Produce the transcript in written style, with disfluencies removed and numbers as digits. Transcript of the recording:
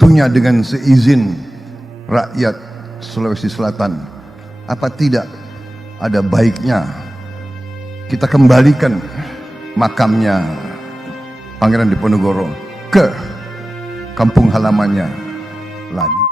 tentunya dengan seizin rakyat Sulawesi Selatan. Apa tidak ada baiknya kita kembalikan makamnya Pangeran Diponegoro ke kampung halamannya lagi?